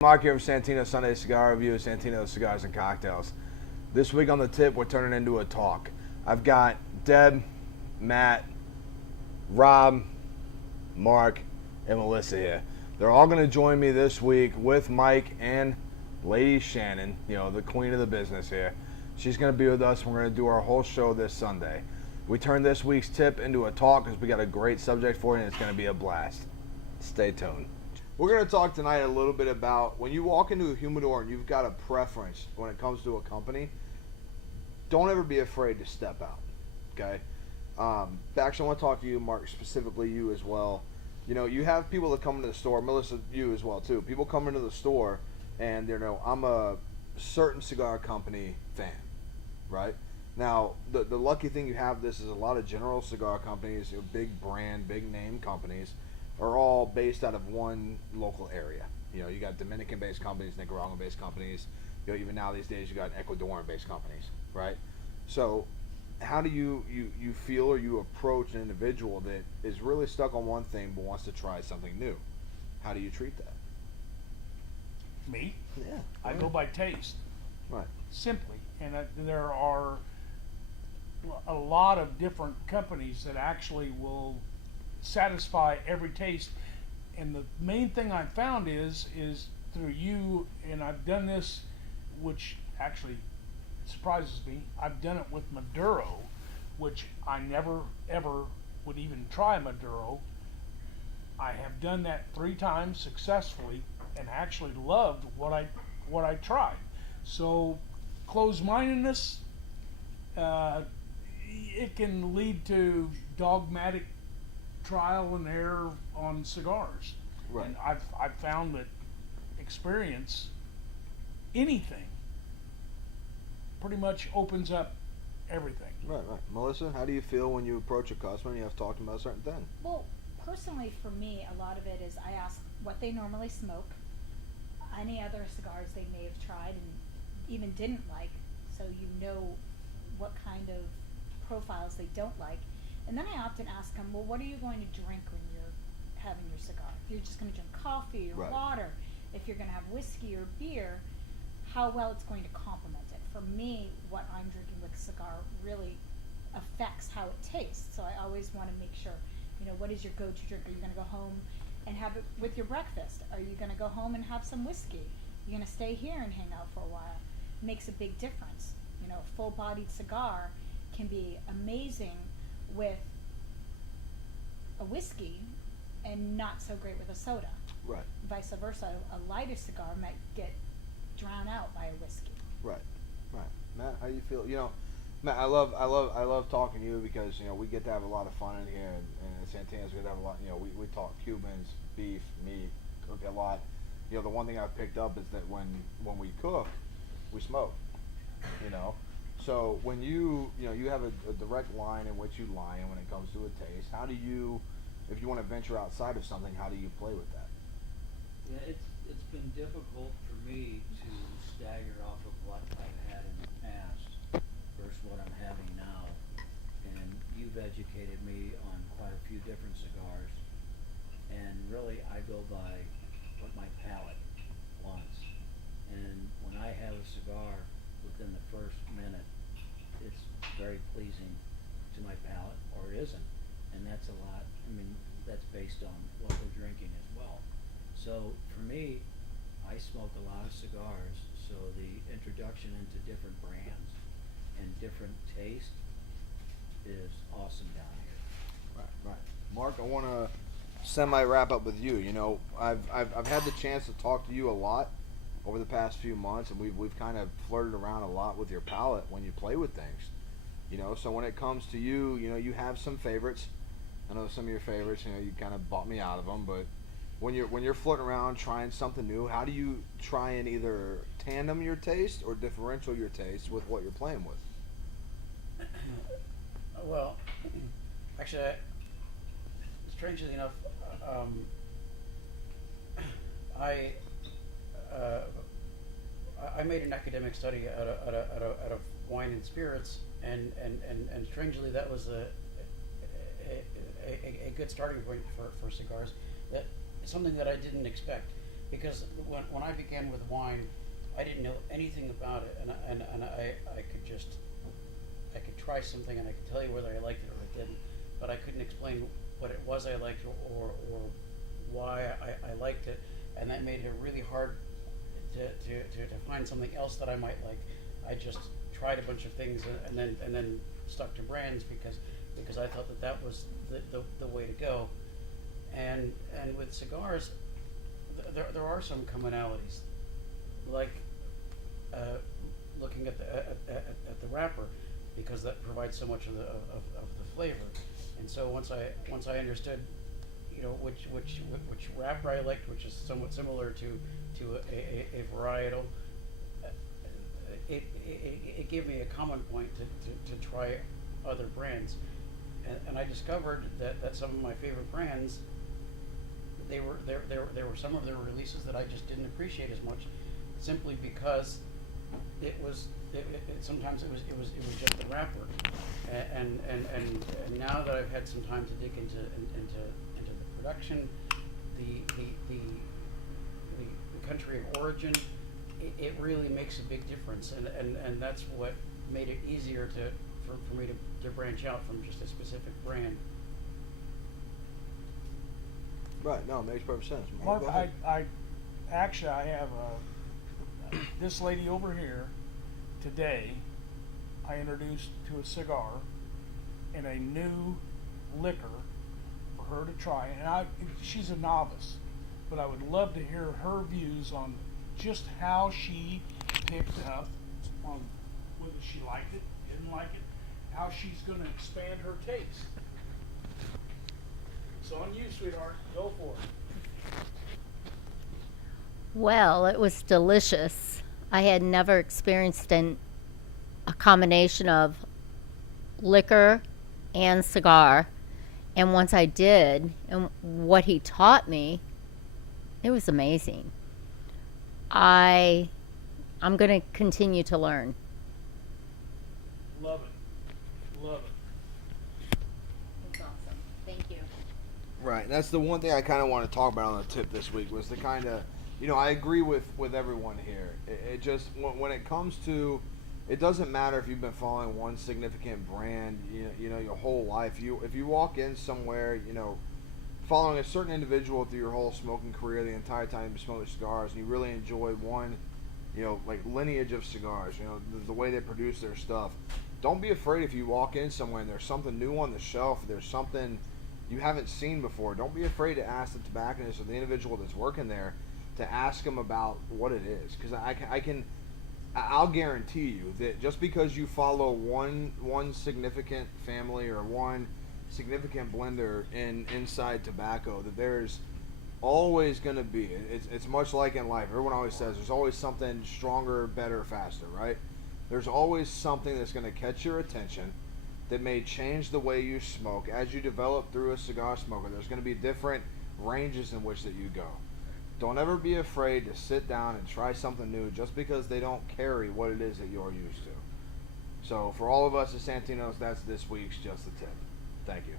Marc here from Santino Sunday Cigar Review, Santino Cigars and Cocktails. This week on the tip, we're turning into a talk. I've got Deb, Matt, Rob, Mark, and Melissa here. They're all going to join me this week with Mike and Lady Shannon, the queen of the business here. She's going to be with us. We're going to do our whole show this Sunday. We turned this week's tip into a talk because we got a great subject for you, and it's going to be a blast. Stay tuned. We're going to talk tonight a little bit about when you walk into a humidor and you've got a preference when it comes to a company, don't ever be afraid to step out, okay? Actually, I want to talk to you, Mark, specifically you as well. You have people that come into the store, Melissa, you as well too. People come into the store and I'm a certain cigar company fan, right? Now, the lucky thing you have this is a lot of general cigar companies, big brand, big name companies, are all based out of one local area. You got Dominican-based companies, Nicaraguan-based companies. Even now these days you got Ecuadorian-based companies, right? So, how do you feel or you approach an individual that is really stuck on one thing but wants to try something new? How do you treat that? Me? Yeah. I go by taste. Right. Simply. And there are a lot of different companies that actually will satisfy every taste. And the main thing I found is through you, and I've done this, which actually surprises me. I've done it with Maduro, which I never ever would even try Maduro. I have done that 3 times successfully and actually loved what I tried. So closed-mindedness, it can lead to dogmatic trial and error on cigars. Right. And I've found that experience, anything, pretty much opens up everything. Right. Melissa, how do you feel when you approach a customer and you have to talk to them about a certain thing? Well, personally for me, a lot of it is I ask what they normally smoke, any other cigars they may have tried and even didn't like, so what kind of profiles they don't like. And then I often ask them, well, what are you going to drink when you're having your cigar? If you're just going to drink coffee or Right. water, if you're going to have whiskey or beer, how well it's going to complement it. For me, what I'm drinking with a cigar really affects how it tastes. So I always want to make sure, what is your go-to drink? Are you going to go home and have it with your breakfast? Are you going to go home and have some whiskey? You're going to stay here and hang out for a while? It makes a big difference. A full-bodied cigar can be amazing with a whiskey and not so great with a soda. Right. Vice versa, a lighter cigar might get drowned out by a whiskey. Right. Matt, how do you feel? Matt, I love talking to you because we get to have a lot of fun in here, and Santana's going to have a lot. We talk Cubans, beef, meat, cook a lot. The one thing I've picked up is that when we cook, we smoke. So when you have a direct line in which you line when it comes to a taste, how do you, if you want to venture outside of something, how do you play with that? Yeah, it's been difficult for me to stagger off of what I've had in the past versus what I'm having now. And you've educated me on quite a few different cigars. And really, I go by what my palate wants. And when I have a cigar, within the first minute, it's very pleasing to my palate, or it isn't. And that's a lot, that's based on what we're drinking as well. So for me, I smoke a lot of cigars, so the introduction into different brands and different taste is awesome down here. Right. Mark, I want to semi-wrap up with you. I've had the chance to talk to you a lot over the past few months, and we've kind of flirted around a lot with your palate when you play with things. So when it comes to you, you have some favorites. I know some of your favorites, you kind of bought me out of them, but when you're flirting around trying something new, how do you try and either tandem your taste or differential your taste with what you're playing with? Well, actually, strangely enough, I made an academic study out of wine and spirits, and strangely that was a good starting point for cigars. That something that I didn't expect. because when I began with wine, I didn't know anything about it, and I could just, I could try something and I could tell you whether I liked it or I didn't, but I couldn't explain what it was I liked or why I liked it, and that made it really hard to find something else that I might like. I just tried a bunch of things and then stuck to brands because I thought that was the way to go. And with cigars, there are some commonalities, like looking at the wrapper, because that provides so much of the flavor. And so once I understood, you know, which wrapper I liked, which is somewhat similar to a varietal, it gave me a common point to try other brands, and I discovered that some of my favorite brands, there were some of their releases that I just didn't appreciate as much, simply because sometimes it was just the wrapper, and now that I've had some time to dig into the production, the country of origin, it really makes a big difference, and that's what made it easier for me to branch out from just a specific brand. Right. No, it makes perfect sense. Mark, Go ahead. I actually I have this lady over here today. I introduced to a cigar and a new liquor for her to try, and she's a novice, but I would love to hear her views on just how she picked up on whether she liked it, didn't like it, how she's going to expand her taste. It's on you, sweetheart. Go for it. Well, it was delicious. I had never experienced a combination of liquor and cigar. And once I did, and what he taught me, it was amazing. I'm going to continue to learn. Love it. Love it. It's awesome. Thank you. Right, and that's the one thing I kind of want to talk about on the tip this week was the kind of, you know, I agree with everyone here. It just, when it comes to, it doesn't matter if you've been following one significant brand, you know, your whole life. If you walk in somewhere, you know, following a certain individual through your whole smoking career, the entire time you've been smoking cigars, and you really enjoy one, you know, like lineage of cigars, you know, the way they produce their stuff. Don't be afraid if you walk in somewhere and there's something new on the shelf, there's something you haven't seen before. Don't be afraid to ask the tobacconist or the individual that's working there to ask them about what it is, because I'll guarantee you that just because you follow one significant family or one significant blender inside tobacco, that there's always going to be, it's much like in life. Everyone always says there's always something stronger, better, faster, right? There's always something that's going to catch your attention that may change the way you smoke. As you develop through a cigar smoker, there's going to be different ranges in which that you go. Don't ever be afraid to sit down and try something new just because they don't carry what it is that you're used to. So for all of us at Santinos, that's this week's Just the Tip. Thank you.